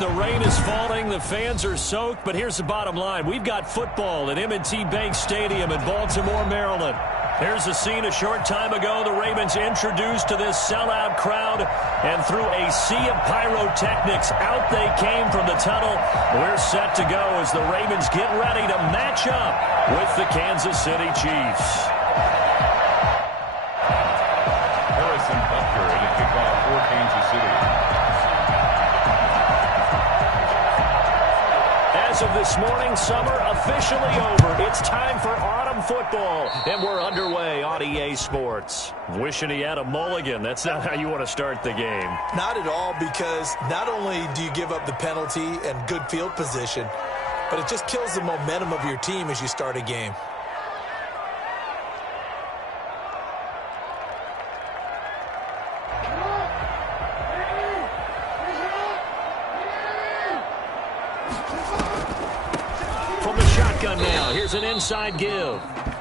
The rain is falling. The fans are soaked. But here's the bottom line. We've got football at M&T Bank Stadium in Baltimore, Maryland. Here's a scene a short time ago. The Ravens introduced to this sellout crowd. And through a sea of pyrotechnics, out they came from the tunnel. We're set to go as the Ravens get ready to match up with the Kansas City Chiefs. Harrison Butker in a kickoff for Kansas City. As of this morning, summer officially over. It's time for autumn football, and we're underway on EA Sports. Wishing he had a mulligan. That's not how you want to start the game. Not at all, because not only do you give up the penalty and good field position, but it just kills the momentum of your team as you start a game. Now, here's an inside give.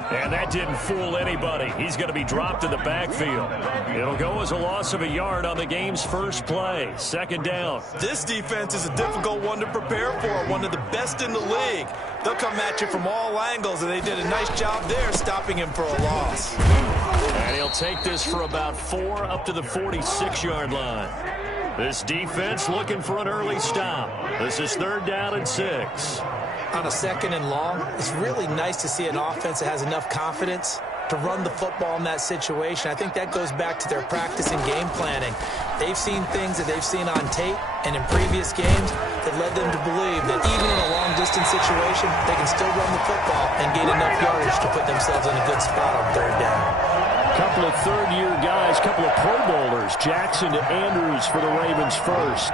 And that didn't fool anybody. He's going to be dropped in the backfield. It'll go as a loss of a yard on the game's first play. Second down. This defense is a difficult one to prepare for, one of the best in the league. They'll come at you from all angles, and they did a nice job there stopping him for a loss. And he'll take this for about 4 up to the 46-yard line. This defense looking for an early stop. This is 3rd down and 6. On a 2nd and long, it's really nice to see an offense that has enough confidence to run the football in that situation. I think that goes back to their practice and game planning. They've seen things that they've seen on tape and in previous games that led them to believe that even in a long-distance situation, they can still run the football and gain enough yardage to put themselves in a good spot on 3rd down. Couple of third-year guys, couple of Pro Bowlers. Jackson to Andrews for the Ravens first.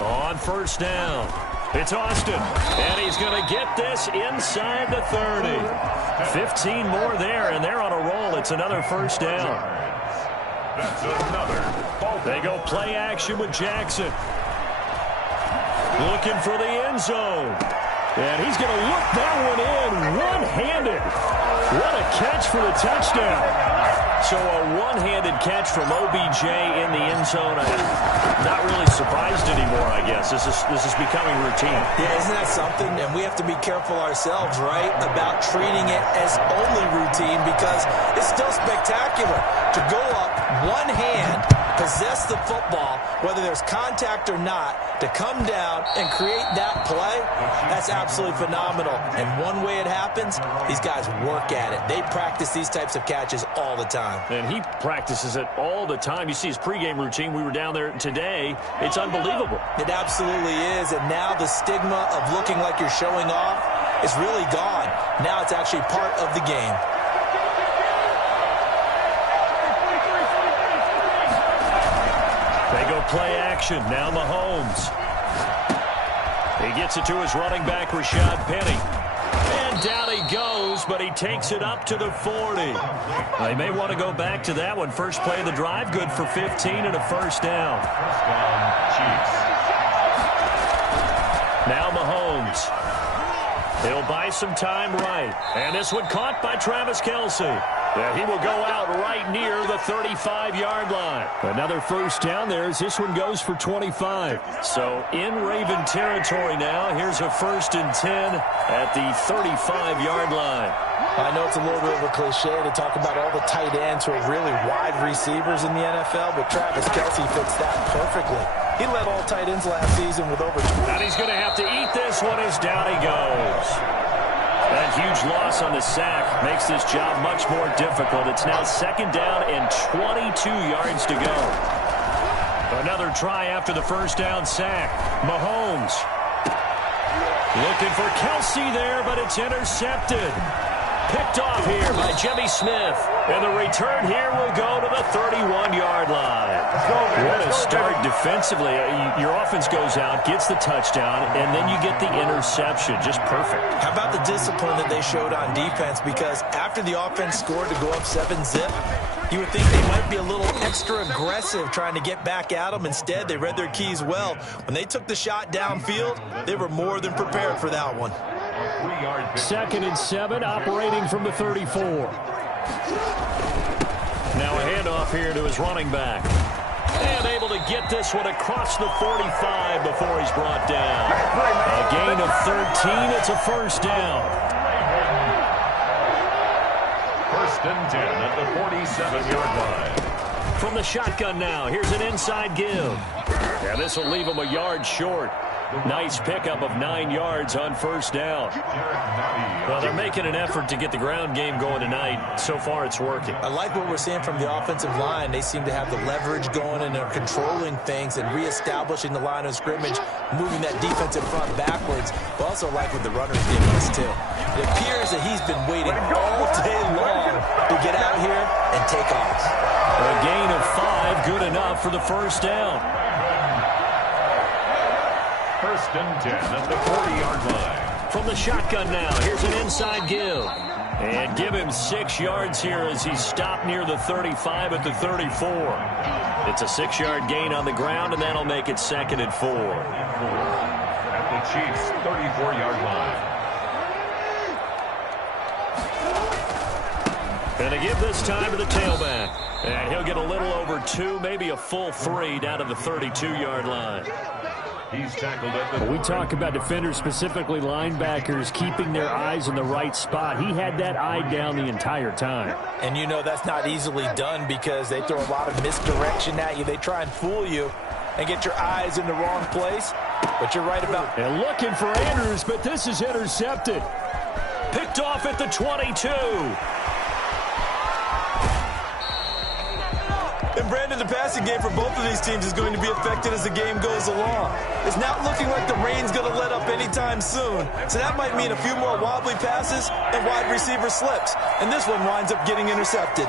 On 1st down, it's Austin, and he's going to get this inside the 30. 15 more there, and they're on a roll. It's another 1st down. That's another. They go play action with Jackson. Looking for the end zone. And he's going to look that one in one-handed. What a catch for the touchdown. So a one-handed catch from OBJ in the end zone. I'm not really surprised anymore, I guess. This is becoming routine. Yeah, isn't that something? And we have to be careful ourselves, right, about treating it as only routine, because it's still spectacular to go up one hand, possess the football, whether there's contact or not, to come down and create that play. That's absolutely phenomenal. And one way it happens, these guys work at it. They practice these types of catches all the time. And he practices it all the time. You see his pregame routine. We were down there today. It's unbelievable. It absolutely is. And now the stigma of looking like you're showing off is really gone. Now it's actually part of the game. They go play action. Now Mahomes. He gets it to his running back, Rashad Penny. And down he goes, but he takes it up to the 40. They may want to go back to that one. First play of the drive, good for 15 and a 1st down. Chiefs. Now Mahomes. He'll buy some time right. And this one caught by Travis Kelce. Yeah, he will go out right near the 35-yard line. Another 1st down there as this one goes for 25. So in Raven territory now. Here's a 1st and 10 at the 35-yard line. I know it's a little bit of a cliche to talk about all the tight ends who are really wide receivers in the NFL, but Travis Kelce fits that perfectly. He led all tight ends last season with over 20. And he's going to have to eat this one as down he goes. That huge loss on the sack makes this job much more difficult. It's now 2nd down and 22 yards to go. Another try after the 1st down sack. Mahomes looking for Kelce there, but it's intercepted. Picked off here by Jimmy Smith. And the return here will go to the 31-yard line. What a start defensively. Your offense goes out, gets the touchdown, and then you get the interception. Just perfect. How about the discipline that they showed on defense? Because after the offense scored to go up 7-zip, you would think they might be a little extra aggressive trying to get back at them. Instead, they read their keys well. When they took the shot downfield, they were more than prepared for that one. 2nd and 7, operating from the 34. Now a handoff here to his running back. And able to get this one across the 45 before he's brought down. A gain of 13. It's a first down. First and 10 at the 47-yard line. From the shotgun now, here's an inside give. And this will leave him a yard short. Nice pickup of 9 yards on first down. Well, they're making an effort to get the ground game going tonight. So far, it's working. I like what we're seeing from the offensive line. They seem to have the leverage going, and they're controlling things and reestablishing the line of scrimmage, moving that defensive front backwards. But also like what the runner's giving us, too. It appears that he's been waiting all day long to get out here and take off. A gain of 5, good enough for the first down. First and 10 at the 40-yard line. From the shotgun now, here's an inside give. And give him 6 yards here as he's stopped near the 35 at the 34. It's a 6-yard gain on the ground, and that'll make it 2nd and 4. At the Chiefs' 34-yard line. And to give this time to the tailback. And he'll get a little over 2, maybe a full 3 down to the 32-yard line. He's tackled at the... We talk about defenders, specifically linebackers, keeping their eyes in the right spot. He had that eye down the entire time. And you know that's not easily done because they throw a lot of misdirection at you. They try and fool you and get your eyes in the wrong place. But you're right about... And looking for Andrews, but this is intercepted. Picked off at the 22. And Brandon, the passing game for both of these teams is going to be affected as the game goes along. It's not looking like the rain's going to let up anytime soon. So that might mean a few more wobbly passes and wide receiver slips. And this one winds up getting intercepted.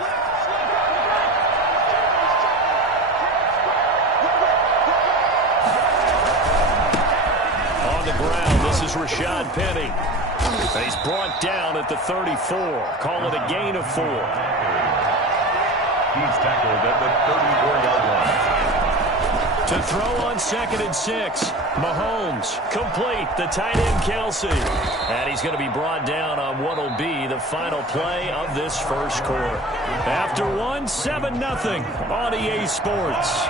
On the ground, this is Rashad Penny. He's brought down at the 34. Call it a gain of 4. He's tackled at the 34-yard line. To throw on 2nd and 6. Mahomes, complete, the tight end Kelsey. And he's going to be brought down on what will be the final play of this first quarter. After 1, 7-0 on EA Sports.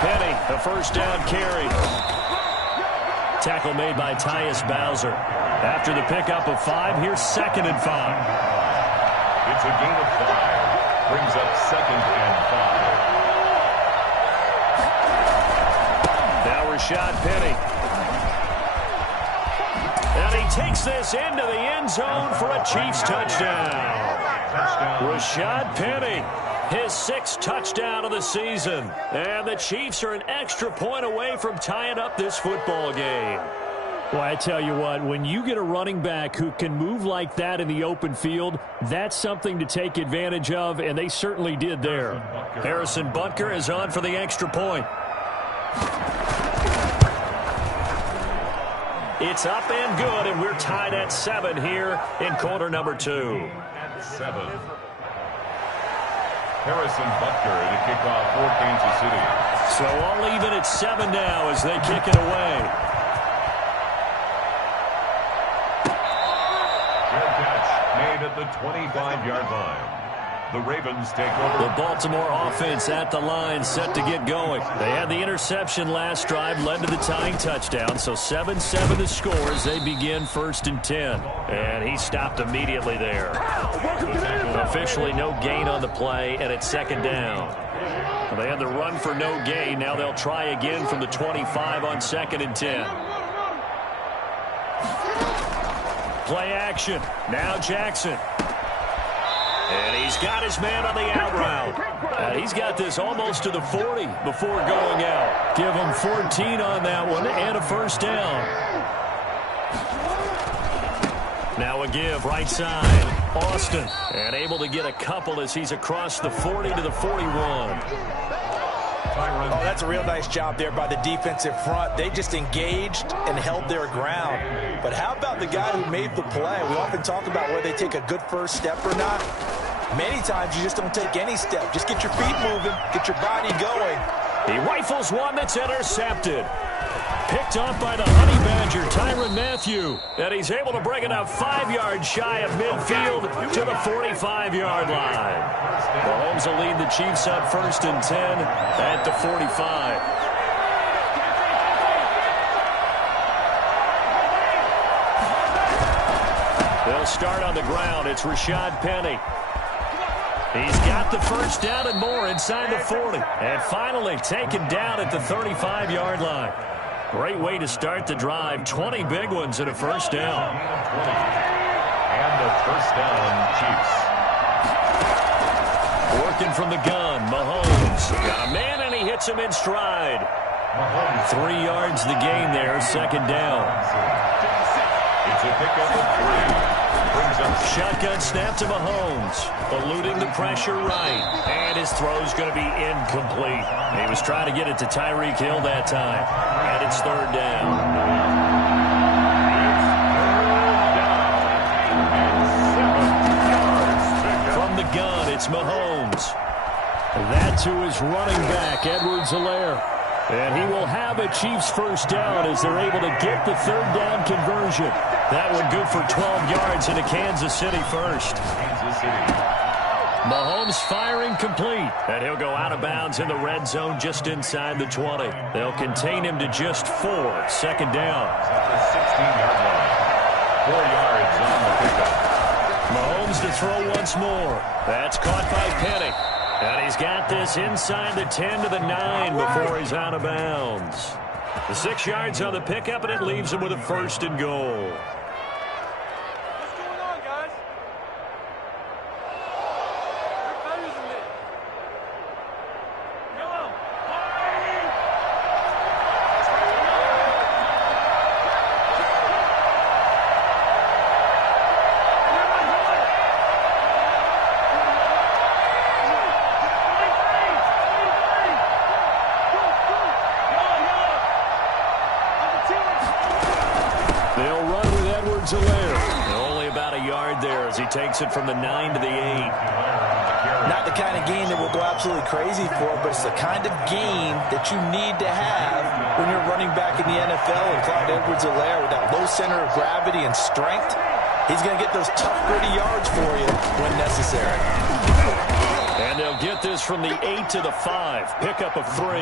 Penny, a first down carry. Tackle made by Tyus Bowser. After the pickup of 5, here's 2nd and 5. It's a gain of 5. Brings up 2nd and 5. Now Rashad Penny. And he takes this into the end zone for a Chiefs touchdown. Rashad Penny, his 6th touchdown of the season. And the Chiefs are an extra point away from tying up this football game. Well, I tell you what, when you get a running back who can move like that in the open field, that's something to take advantage of, and they certainly did there. Harrison Butker is on for the extra point. It's up and good, and we're tied at 7 here in quarter number 2. At 7. Harrison Butker to kick off for Kansas City. So all even at 7 now as they kick it away. Made at the 25-yard line. The Ravens take over. The Baltimore offense at the line, set to get going. They had the interception last drive, led to the tying touchdown. So 7-7 the score as they begin 1st and 10. And he stopped immediately there. Officially no gain on the play, and it's 2nd down. They had the run for no gain. Now they'll try again from the 25 on 2nd and 10. Play action. Now Jackson. And he's got his man on the out route. He's got this almost to the 40 before going out. Give him 14 on that one and a first down. Now a give right side. Austin. And able to get a couple as he's across the 40 to the 41. Oh, that's a real nice job there by the defensive front. They just engaged and held their ground. But how about the guy who made the play? We often talk about whether they take a good first step or not. Many times you just don't take any step. Just get your feet moving, get your body going. He rifles one that's intercepted. Picked off by the Honey Badger, Tyrann Mathieu. And he's able to bring it up 5 yards shy of midfield to the 45-yard line. Mahomes will lead the Chiefs up 1st and 10 at the 45. They'll start on the ground. It's Rashad Penny. He's got the first down and more inside the 40. And finally taken down at the 35-yard line. Great way to start the drive. 20 big ones and a first down. And the first down, Chiefs. Working from the gun, Mahomes. Got a man, and he hits him in stride. 3 yards the gain there, 2nd down. It's a pickup of 3. Shotgun snap to Mahomes. Eluding the pressure right. And his throw's going to be incomplete. He was trying to get it to Tyreek Hill that time. And it's 3rd down. From the gun, it's Mahomes. That to his running back, Edwards-Helaire. And he will have a Chiefs first down as they're able to get the 3rd down conversion. That one good for 12 yards into Kansas City first. Mahomes firing complete. And he'll go out of bounds in the red zone just inside the 20. They'll contain him to just 4. 2nd down. At the 16-yard line. 4 yards on the pickup. Mahomes to throw once more. That's caught by Penny. And he's got this inside the 10 to the 9 before he's out of bounds. The 6 yards on the pickup, and it leaves him with a 1st and goal. What's going on, guys? They're better than me. Go! They'll run with Edwards-Helaire. Only about a yard there as he takes it from the 9 to the 8. Not the kind of game that we'll go absolutely crazy for, but it's the kind of game that you need to have when you're running back in the NFL. And Clyde Edwards-Helaire, with that low center of gravity and strength, he's going to get those tough, gritty yards for you when necessary. And they'll get this from the 8 to the 5. Pickup of 3.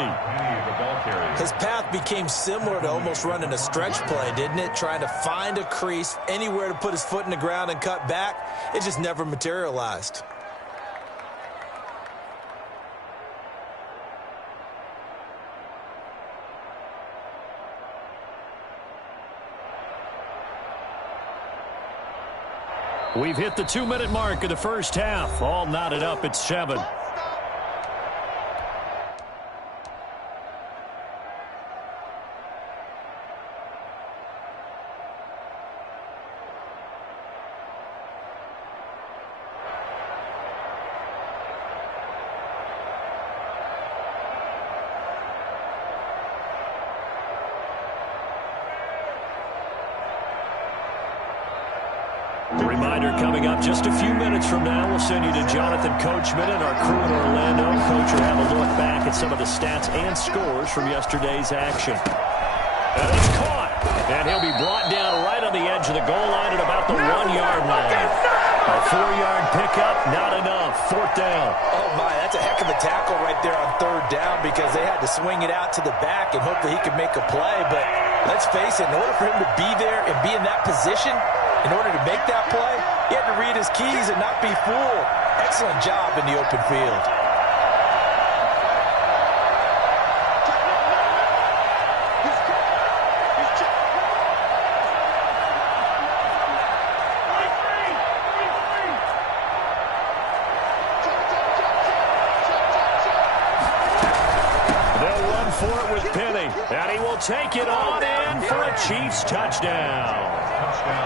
His path became similar to almost running a stretch play, didn't it? Trying to find a crease, anywhere to put his foot in the ground and cut back. It just never materialized. We've hit the 2-minute mark of the first half. All knotted up at 7. Reminder coming up just a few minutes from now. We'll send you to Jonathan Coachman and our crew in Orlando. Coach will have a look back at some of the stats and scores from yesterday's action. And it's caught. And he'll be brought down right on the edge of the goal line at about the 1-yard line. A 4-yard pickup, not enough. 4th down. Oh, my, that's a heck of a tackle right there on 3rd down because they had to swing it out to the back and hope that he could make a play. But let's face it, in order for him to be there and be in that position, in order to make that play, he had to read his keys and not be fooled. Excellent job in the open field. They'll run for it with Penny, and he will take it on in for a Chiefs touchdown.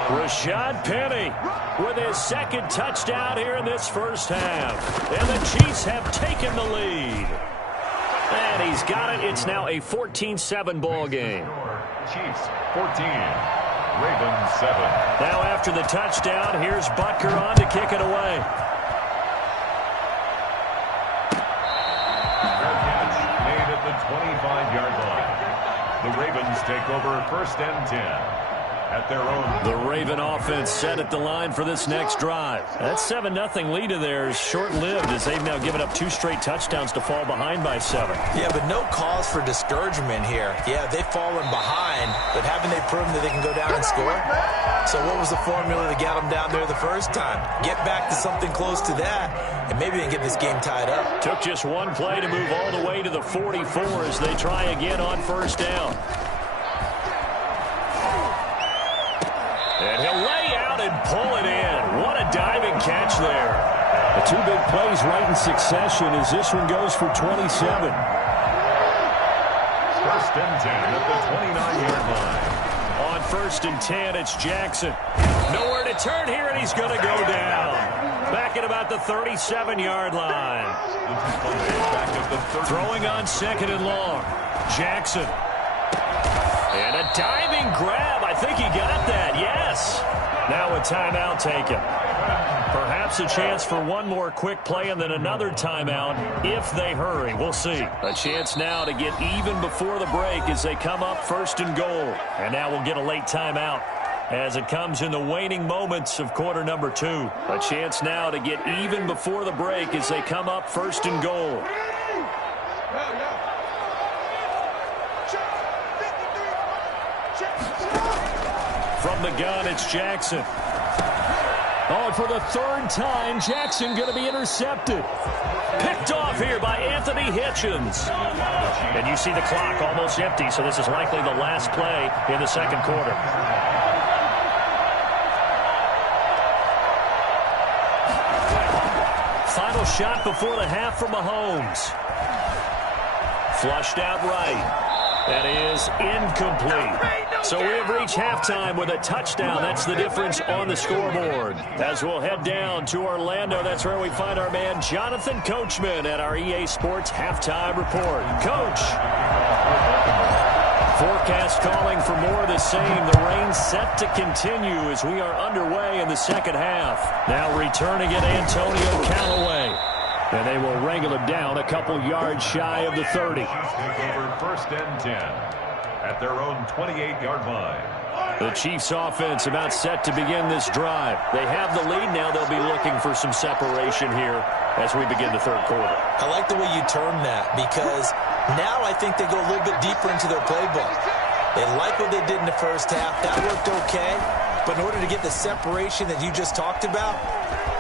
Rashad Penny with his 2nd touchdown here in this first half. And the Chiefs have taken the lead. And he's got it. It's now a 14-7 ball game. Chiefs 14, Ravens 7. Now after the touchdown, here's Butker on to kick it away. Fair catch made at the 25-yard line. The Ravens take over 1st and 10 at their own. The Raven offense set at the line for this next drive. That 7-0 lead of theirs short-lived as they've now given up 2 straight touchdowns to fall behind by 7. Yeah, but no cause for discouragement here. Yeah, they've fallen behind, but haven't they proven that they can go down and score? So what was the formula to get them down there the first time? Get back to something close to that, and maybe they can get this game tied up. Took just one play to move all the way to the 44 as they try again on 1st down. And he'll lay out and pull it in. What a diving catch there. The 2 big plays right in succession as this one goes for 27. 1st and 10 at the 29-yard line. On 1st and 10, it's Jackson. Nowhere to turn here, and he's going to go down. Back at about the 37-yard line. Back at the 30. Throwing on 2nd and long. Jackson. And a diving grab. I think he got that. Yes. Now a timeout taken. Perhaps a chance for one more quick play and then another timeout if they hurry. We'll see. A chance now to get even before the break as they come up 1st and goal. And now we'll get a late timeout as it comes in the waning moments of quarter number 2. A chance now to get even before the break as they come up 1st and goal. From the gun, it's Jackson. Oh, and for the 3rd time, Jackson going to be intercepted. Picked off here by Anthony Hitchens. And you see the clock almost empty, so this is likely the last play in the 2nd quarter. Final shot before the half from Mahomes. Flushed out right. That is incomplete. So we have reached halftime with a touchdown. That's the difference on the scoreboard. As we'll head down to Orlando, that's where we find our man Jonathan Coachman at our EA Sports Halftime Report. Coach. Forecast calling for more of the same. The rain set to continue as we are underway in the 2nd half. Now returning it, Antonio Callaway. And they will wrangle him down a couple yards shy of the 30. Take over 1st and 10 at their own 28-yard line. The Chiefs offense about set to begin this drive. They have the lead now. They'll be looking for some separation here as we begin the 3rd quarter. I like the way you term that because now I think they go a little bit deeper into their playbook. They like what they did in the 1st half. That worked okay. But in order to get the separation that you just talked about,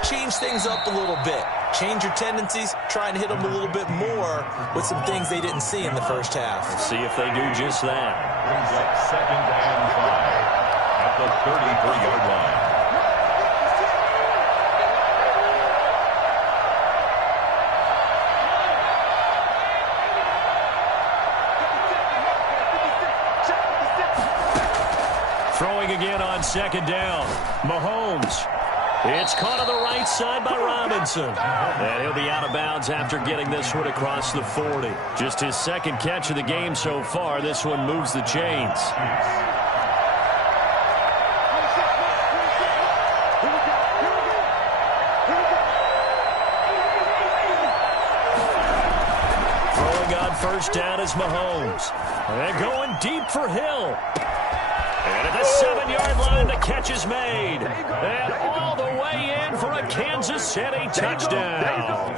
change things up a little bit. Change your tendencies, try and hit them a little bit more with some things they didn't see in the 1st half. Let's see if they do just that. Brings up 2nd and 5 at the 33-yard line. Throwing again on 2nd down. Mahomes. It's caught on the right side by Robinson. And he'll be out of bounds after getting this one across the 40. Just his 2nd catch of the game so far. This one moves the chains. Throwing on 1st down is Mahomes. And going deep for Hill. And at the 7-yard line, the catch is made. And all the way in for a Kansas City touchdown.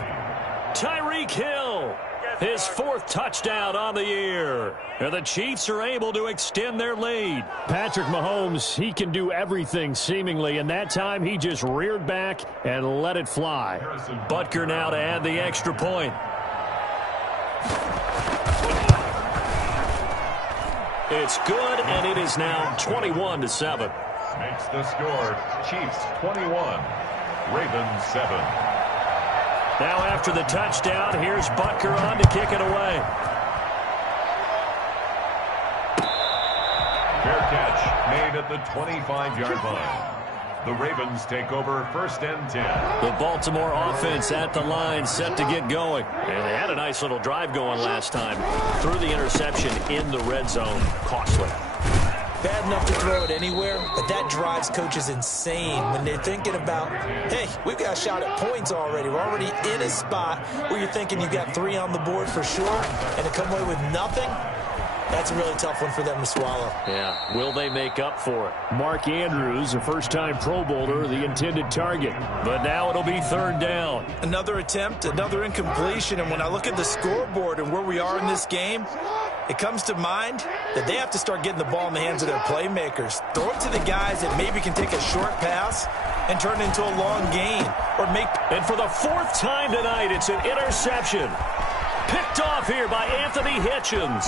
Tyreek Hill, his 4th touchdown on the year. And the Chiefs are able to extend their lead. Patrick Mahomes, he can do everything seemingly, and that time he just reared back and let it fly. Butker now to add the extra point. It's good, and it is now 21-7. Makes the score Chiefs 21, Ravens 7. Now after the touchdown, here's Butker on to kick it away. Fair catch made at the 25-yard line. The Ravens take over 1st and 10. The Baltimore offense at the line set to get going. And they had a nice little drive going last time. Threw the interception in the red zone. Costly. Bad enough to throw it anywhere, but that drives coaches insane when they're thinking about, hey, we've got a shot at points already. We're already in a spot where you're thinking you've got 3 on the board for sure, and to come away with nothing, That's a really tough one for them to swallow. Yeah, will they make up for it? Mark Andrews, a first-time Pro Bowler, the intended target. But now it'll be third down. Another attempt, another incompletion, and when I look at the scoreboard and where we are in this game, it comes to mind that they have to start getting the ball in the hands of their playmakers. Throw it to the guys that maybe can take a short pass and turn it into a long gain. And for the fourth time tonight, it's an interception. Picked off here by Anthony Hitchens.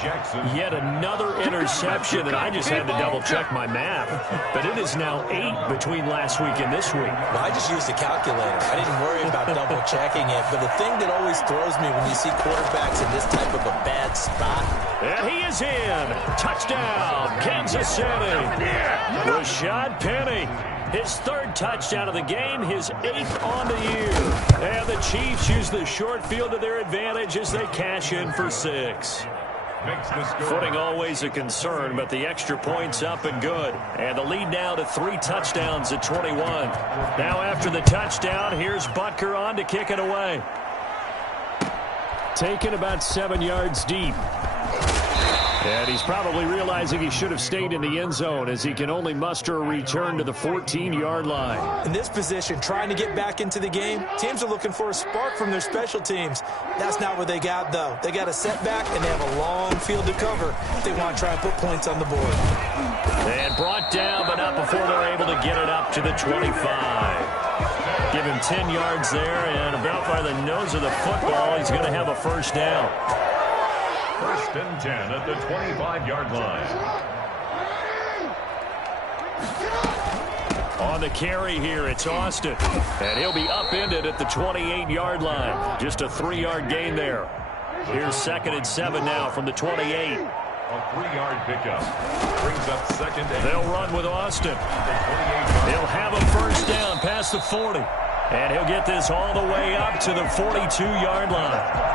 Jackson. Yet another interception, and I just had to double-check my math. But it is now 8 between last week and this week. Well, I just used a calculator. I didn't worry about double-checking it. But the thing that always throws me when you see quarterbacks in this type of a bad spot. And he is in. Touchdown, Kansas City. Rashad Penny. His third touchdown of the game, his 8th on the year. And the Chiefs use the short field to their advantage as they cash in for 6. Footing always a concern, but the extra point's up and good. And the lead now to 3 touchdowns at 21. Now after the touchdown, here's Butker on to kick it away. Taken about 7 yards deep. And he's probably realizing he should have stayed in the end zone as he can only muster a return to the 14-yard line. In this position, trying to get back into the game, teams are looking for a spark from their special teams. That's not what they got, though. They got a setback, and they have a long field to cover if they want to try and put points on the board. And brought down, but not before they're able to get it up to the 25. Give him 10 yards there, and about by the nose of the football, he's going to have a first down. First and 10 at the 25-yard line. On the carry here, it's Austin. And he'll be upended at the 28-yard line. Just a 3-yard gain there. Here's 2nd and 7 now from the 28. A 3-yard pickup. Brings up 2nd and 8. They'll run with Austin. They'll have a first down past the 40. And he'll get this all the way up to the 42-yard line.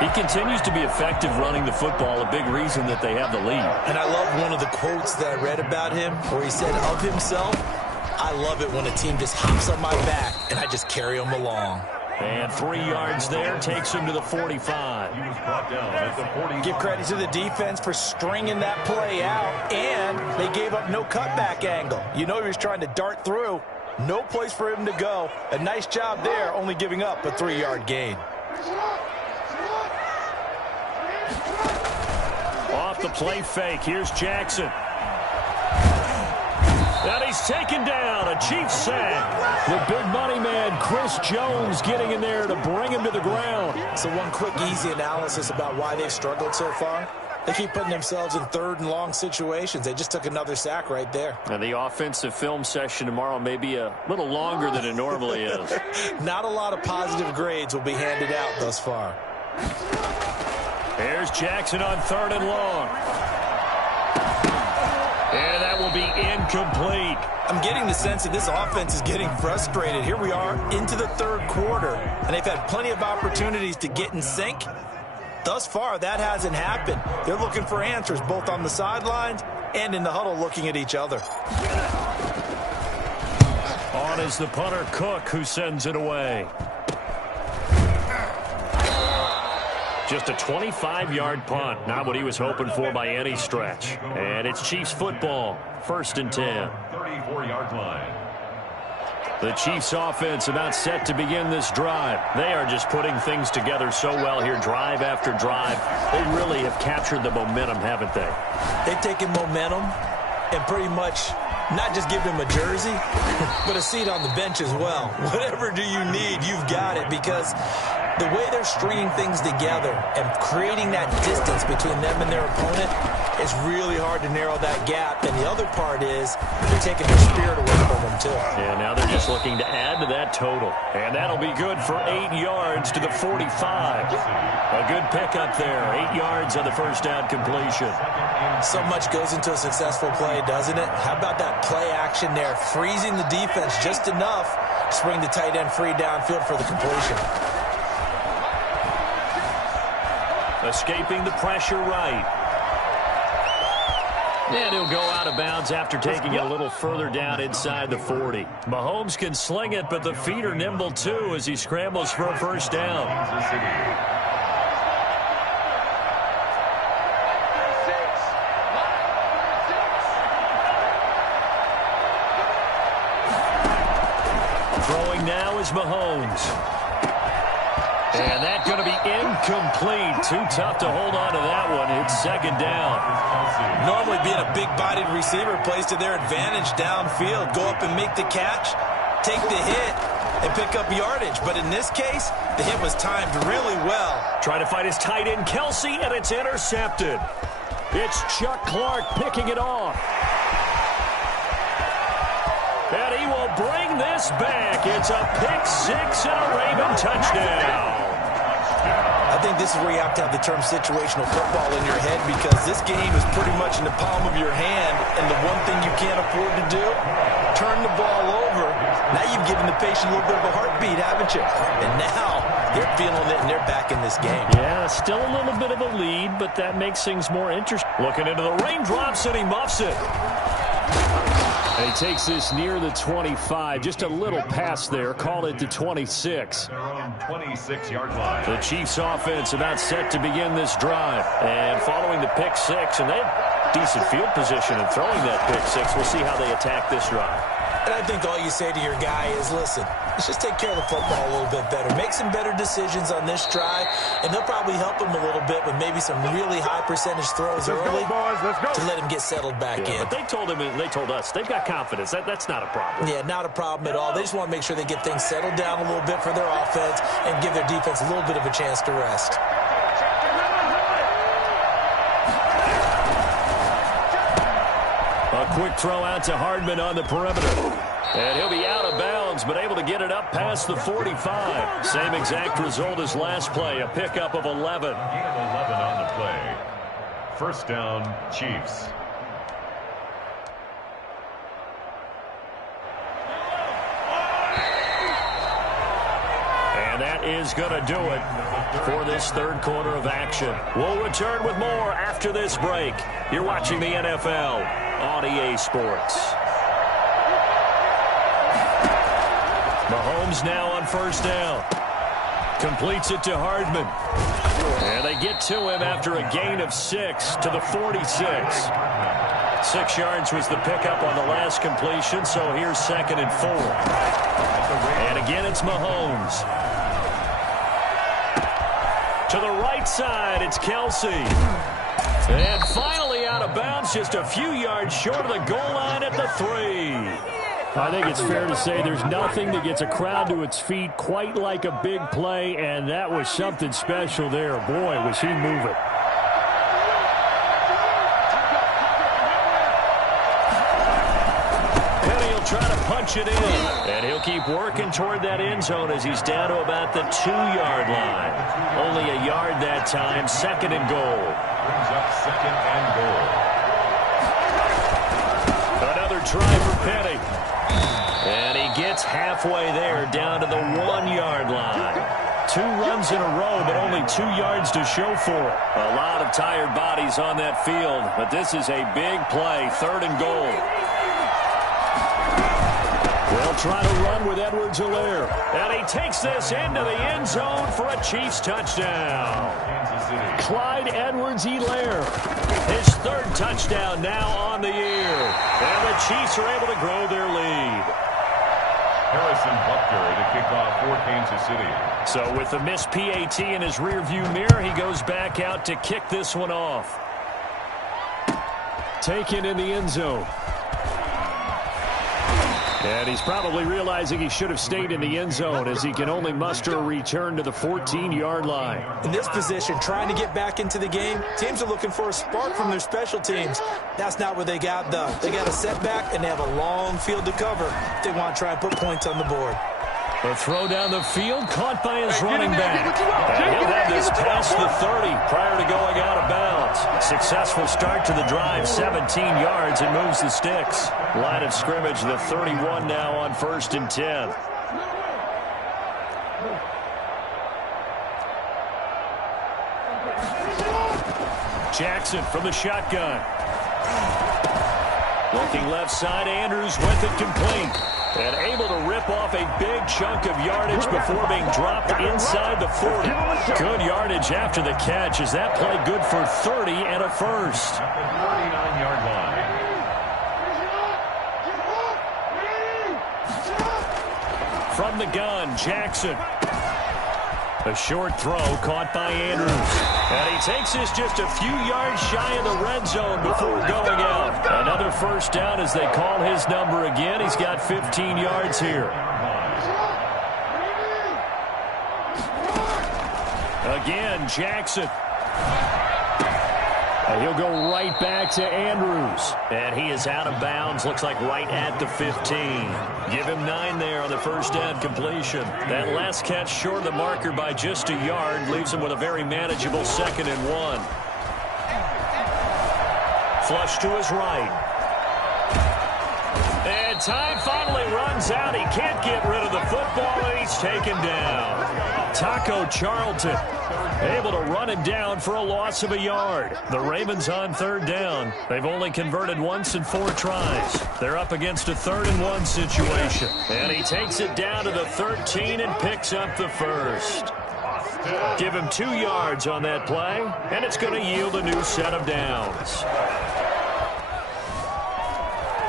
He continues to be effective running the football, a big reason that they have the lead. And I love one of the quotes that I read about him where he said of himself, I love it when a team just hops on my back and I just carry them along. And 3 yards there takes him to the 45. He was brought down at the 45. Give credit to the defense for stringing that play out, and they gave up no cutback angle. You know he was trying to dart through. No place for him to go. A nice job there, only giving up a 3-yard gain. Off the play fake, here's Jackson. And he's taken down, a Chiefs sack. The big money man, Chris Jones, getting in there to bring him to the ground. So one quick, easy analysis about why they've struggled so far. They keep putting themselves in 3rd and long situations. They just took another sack right there. And the offensive film session tomorrow may be a little longer than it normally is. Not a lot of positive grades will be handed out thus far. Here's Jackson on 3rd and long. And that will be incomplete. I'm getting the sense that this offense is getting frustrated. Here we are into the 3rd quarter, and they've had plenty of opportunities to get in sync. Thus far, that hasn't happened. They're looking for answers both on the sidelines and in the huddle looking at each other. On is the punter, Cook, who sends it away. Just a 25-yard punt. Not what he was hoping for by any stretch. And it's Chiefs football. 1st and 10. 34-yard line. The Chiefs offense about set to begin this drive. They are just putting things together so well here, drive after drive. They really have captured the momentum, haven't they? They've taken momentum and pretty much not just give him a jersey, but a seat on the bench as well. Whatever do you need, you've got it, because the way they're stringing things together and creating that distance between them and their opponent, it's really hard to narrow that gap. And the other part is they're taking their spirit away from them, too. Yeah, now they're just looking to add to that total. And that'll be good for 8 yards to the 45. A good pickup there. 8 yards on the first down completion. So much goes into a successful play, doesn't it? How about that play action there, freezing the defense just enough to bring the tight end free downfield for the completion. Escaping the pressure right. And he'll go out of bounds after taking it a little further down inside the 40. Mahomes can sling it, but the feet are nimble too as he scrambles for a first down. Throwing now is Mahomes. And that's going to be incomplete. Too tough to hold on to that one. It's second down. Normally being a big-bodied receiver plays to their advantage downfield. Go up and make the catch, take the hit, and pick up yardage. But in this case, the hit was timed really well. Trying to find his tight end, Kelsey, and it's intercepted. It's Chuck Clark picking it off. And he will bring this back. It's a pick six and a Raven touchdown. I think this is where you have to have the term situational football in your head, because this game is pretty much in the palm of your hand, and the one thing you can't afford to do, turn the ball over. Now you've given the patient a little bit of a heartbeat, haven't you? And now they're feeling it, and they're back in this game. Yeah, still a little bit of a lead, but that makes things more interesting. Looking into the raindrops, and he muffs it. And he takes this near the 25. Just a little pass there. Call it the 26. Their own 26-yard line. The Chiefs offense about set to begin this drive. And following the pick six, and they have decent field position in throwing that pick six. We'll see how they attack this drive. And I think all you say to your guy is, listen, let's just take care of the football a little bit better. Make some better decisions on this drive, and they'll probably help him a little bit with maybe some really high percentage throws early to let him get settled back in. But they told us they've got confidence. That's not a problem. Yeah, not a problem at all. They just want to make sure they get things settled down a little bit for their offense and give their defense a little bit of a chance to rest. A quick throw out to Hardman on the perimeter. And he'll be out of bounds, but able to get it up past the 45. Same exact result as last play, a pickup of 11. Gain of 11 on the play. First down, Chiefs. And that is going to do it for this third quarter of action. We'll return with more after this break. You're watching the NFL on EA Sports. Mahomes now on first down. Completes it to Hardman. And they get to him after a gain of 6 to the 46. 6 yards was the pickup on the last completion, so here's 2nd and 4. And again, it's Mahomes. To the right side, it's Kelsey. And finally out of bounds, just a few yards short of the goal line at the 3. I think it's fair to say there's nothing that gets a crowd to its feet quite like a big play, and that was something special there. Boy, was he moving. And he'll try to punch it in. And he'll keep working toward that end zone as he's down to about the 2-yard line. Only a yard that time, 2nd and goal. Brings up 2nd and goal. Another try for Penny. And he gets halfway there, down to the 1-yard line. 2 runs in a row, but only 2 yards to show for it. A lot of tired bodies on that field, but this is a big play, 3rd and goal. They'll try to run with Edwards-Helaire. And he takes this into the end zone for a Chiefs touchdown. Kansas City. Clyde Edwards-Helaire. His 3rd touchdown now on the year. And the Chiefs are able to grow their lead. Harrison Butker to kick off for Kansas City. So with the missed PAT in his rearview mirror, he goes back out to kick this one off. Taken in the end zone. And he's probably realizing he should have stayed in the end zone as he can only muster a return to the 14-yard line. In this position, trying to get back into the game, teams are looking for a spark from their special teams. That's not what they got, though. They got a setback, and they have a long field to cover if they want to try and put points on the board. A throw down the field, caught by his running back. And he'll have this past the 30 prior to going out of bounds. Successful start to the drive, 17 yards, and moves the sticks. Line of scrimmage, the 31 now on 1st and 10. Jackson from the shotgun. Looking left side, Andrews with it complete. And able to rip off a big chunk of yardage before being dropped inside the 40. Good yardage after the catch. Is that play good for 30 and a first? At the 39-yard line. from the gun, Jackson. A short throw caught by Andrews. And he takes this just a few yards shy of the red zone before going out. Another first down as they call his number again. He's got 15 yards here. Again, Jackson. And he'll go right back to Andrews. And he is out of bounds. Looks like right at the 15. Give him 9 there on the first down completion. That last catch short of the marker by just a yard leaves him with a very manageable 2nd and 1. Flush to his right. And time finally runs out. He can't get rid of the football, and he's taken down. Taco Charlton able to run it down for a loss of a yard. The Ravens on 3rd down. They've only converted once in 4 tries. They're up against a 3rd and 1 situation. And he takes it down to the 13 and picks up the first. Give him 2 yards on that play, and it's going to yield a new set of downs.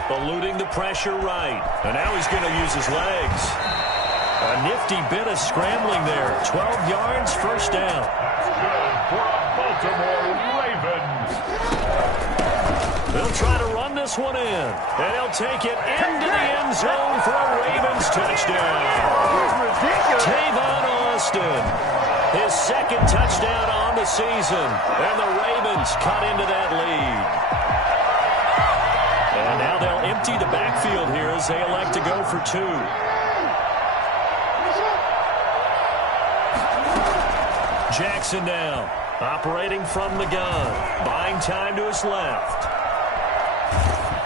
Eluding the pressure right. And now he's going to use his legs. A nifty bit of scrambling there. 12 yards, first down. Good for a Baltimore Ravens. They'll try to run this one in. And he'll take it into the end zone for a Ravens touchdown. Tavon Austin. His 2nd touchdown on the season. And the Ravens cut into that lead. And now they'll empty the backfield here as they elect to go for 2. Jackson now, operating from the gun, buying time to his left.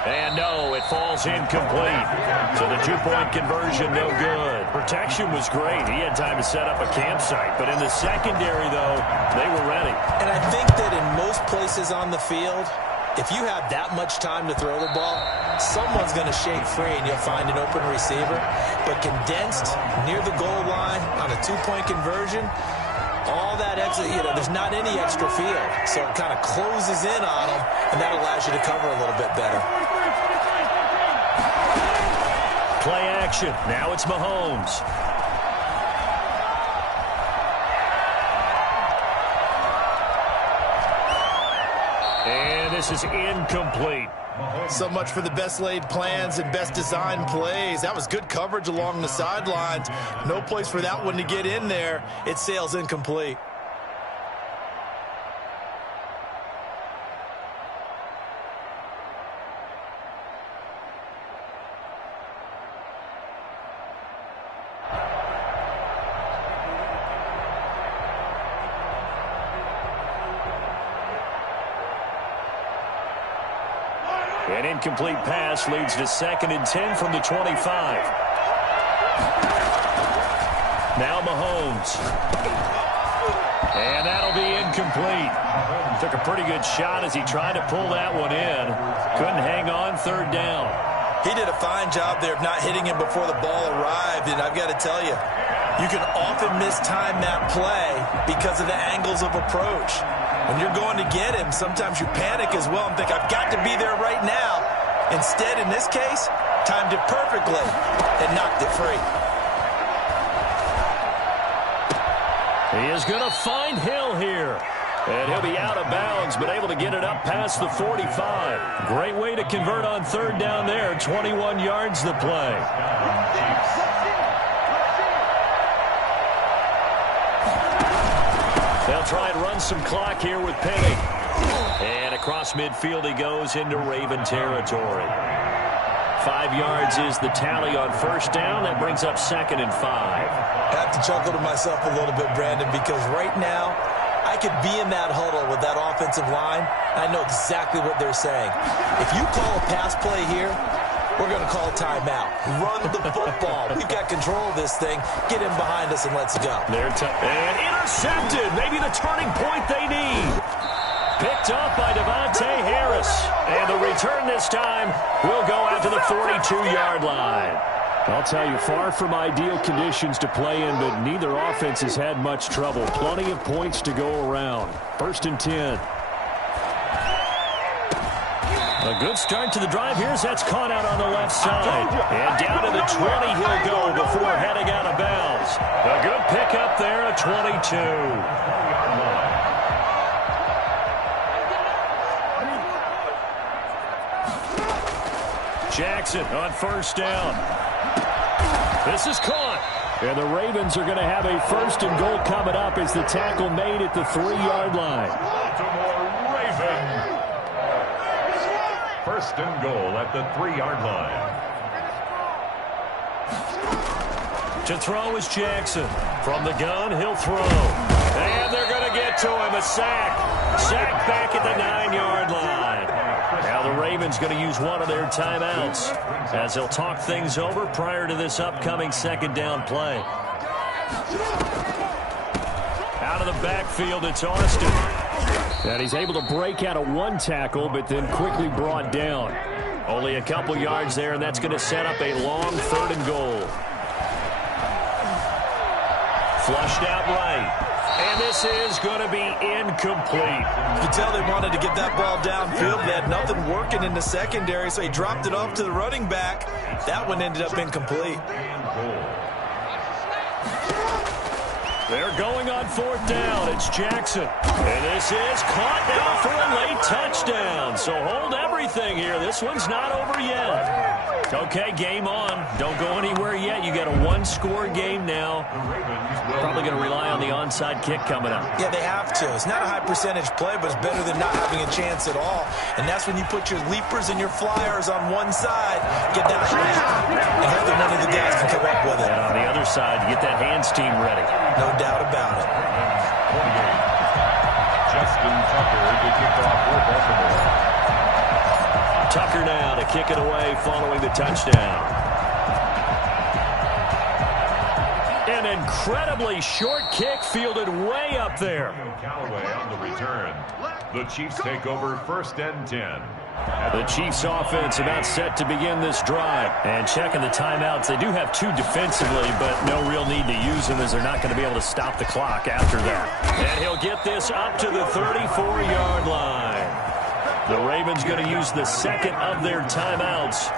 And no, it falls incomplete. So the 2-point conversion, no good. Protection was great. He had time to set up a campsite. But in the secondary, though, they were ready. And I think that in most places on the field, if you have that much time to throw the ball, someone's going to shake free and you'll find an open receiver. But condensed near the goal line on a 2-point conversion, all that extra, there's not any extra field. So it kind of closes in on them, and that allows you to cover a little bit better. Play action. Now it's Mahomes. And this is incomplete. So much for the best laid plans and best designed plays. That was good coverage along the sidelines. No place for that one to get in there. It sails incomplete. An incomplete pass leads to 2nd and 10 from the 25. Now Mahomes. And that'll be incomplete. Took a pretty good shot as he tried to pull that one in. Couldn't hang on, 3rd down. He did a fine job there of not hitting him before the ball arrived, and I've got to tell you, you can often mistime that play because of the angles of approach. When you're going to get him, sometimes you panic as well and think, I've got to be there right now. Instead, in this case, timed it perfectly and knocked it free. He is going to find Hill here. And he'll be out of bounds, but able to get it up past the 45. Great way to convert on 3rd down there. 21 yards the play. They'll try and run some clock here with Penny. And across midfield he goes into Raven territory. 5 yards is the tally on 1st down. That brings up 2nd and 5. I have to chuckle to myself a little bit, Brandon, because right now I could be in that huddle with that offensive line. I know exactly what they're saying. If you call a pass play here, we're going to call a timeout. Run the football. We've got control of this thing. Get him behind us and let's go. And intercepted. Maybe the turning point they need. Picked up by Devontae Harris. And the return this time will go out to the 42-yard line. I'll tell you, far from ideal conditions to play in, but neither offense has had much trouble. Plenty of points to go around. 1st and 10. A good start to the drive. Here's that's caught out on the left side. And down to the 20 he'll go before heading out of bounds. A good pickup there, a 22. Jackson on first down. This is caught. And the Ravens are going to have a first and goal coming up as the tackle made at the 3-yard line. Baltimore Ravens. First and goal at the 3-yard line. To throw is Jackson. From the gun, he'll throw. And they're going to get to him. A sack. Sack back at the 9-yard line. Now the Ravens going to use one of their timeouts as they'll talk things over prior to this upcoming second down play. Out of the backfield, it's Austin. And he's able to break out of one tackle, but then quickly brought down. Only a couple yards there, and that's going to set up a long 3rd and goal. Flushed out right. And this is going to be incomplete. You can tell they wanted to get that ball downfield. They had nothing working in the secondary, so he dropped it off to the running back. That one ended up incomplete. They're going on 4th down. It's Jackson. And this is caught now for a late touchdown. So hold everything here. This one's not over yet. Okay, game on. Don't go anywhere yet. You got a 1-score game now. Probably going to rely on the onside kick coming up. Yeah, they have to. It's not a high percentage play, but it's better than not having a chance at all. And that's when you put your leapers and your flyers on one side, get that high, and hope that one of the guys can come up with it. And on the other side, you get that hands team ready. No doubt about it. 28. Justin Tucker to kick off for Baltimore. Tucker now to kick it away following the touchdown. An incredibly short kick fielded way up there. Callaway on the return. The Chiefs take over 1st and 10. The Chiefs offense about set to begin this drive. And checking the timeouts, they do have 2 defensively, but no real need to use them as they're not going to be able to stop the clock after that. And he'll get this up to the 34-yard line. The Ravens going to use the 2nd of their timeouts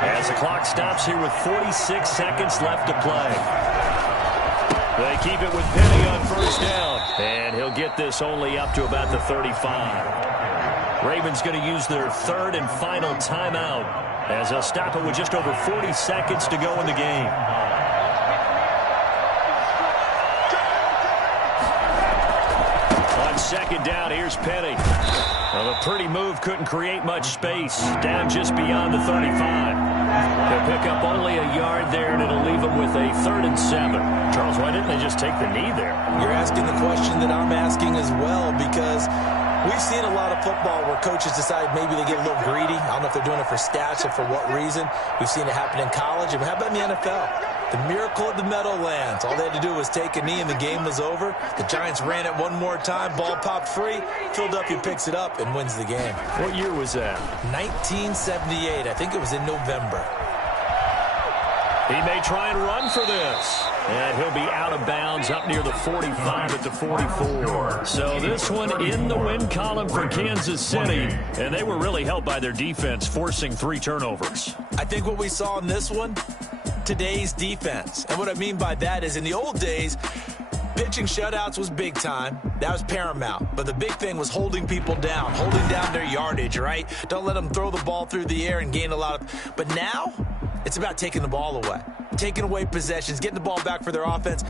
as the clock stops here with 46 seconds left to play. They keep it with Penny on 1st down. And he'll get this only up to about the 35. Ravens going to use their 3rd and final timeout as they'll stop it with just over 40 seconds to go in the game. On 2nd down, here's Penny. Well, the pretty move couldn't create much space. Down just beyond the 35. They'll pick up only a yard there, and it'll leave them with a 3rd and 7. Charles, why didn't they just take the knee there? You're asking the question that I'm asking as well, because we've seen a lot of football where coaches decide maybe they get a little greedy. I don't know if they're doing it for stats or for what reason. We've seen it happen in college. And how about in the NFL? The miracle of the Meadowlands. All they had to do was take a knee and the game was over. The Giants ran it one more time. Ball popped free. Philadelphia picks it up and wins the game. What year was that? 1978. I think it was in November. He may try and run for this. And he'll be out of bounds up near the 45 at the 44. So this one in the win column for Kansas City. And they were really helped by their defense, forcing 3 turnovers. I think what we saw in this one, today's defense. And what I mean by that is in the old days, pitching shutouts was big time. That was paramount. But the big thing was holding people down, holding down their yardage, right? Don't let them throw the ball through the air and gain a lot of... But now, it's about taking the ball away. Taking away possessions, getting the ball back for their offense.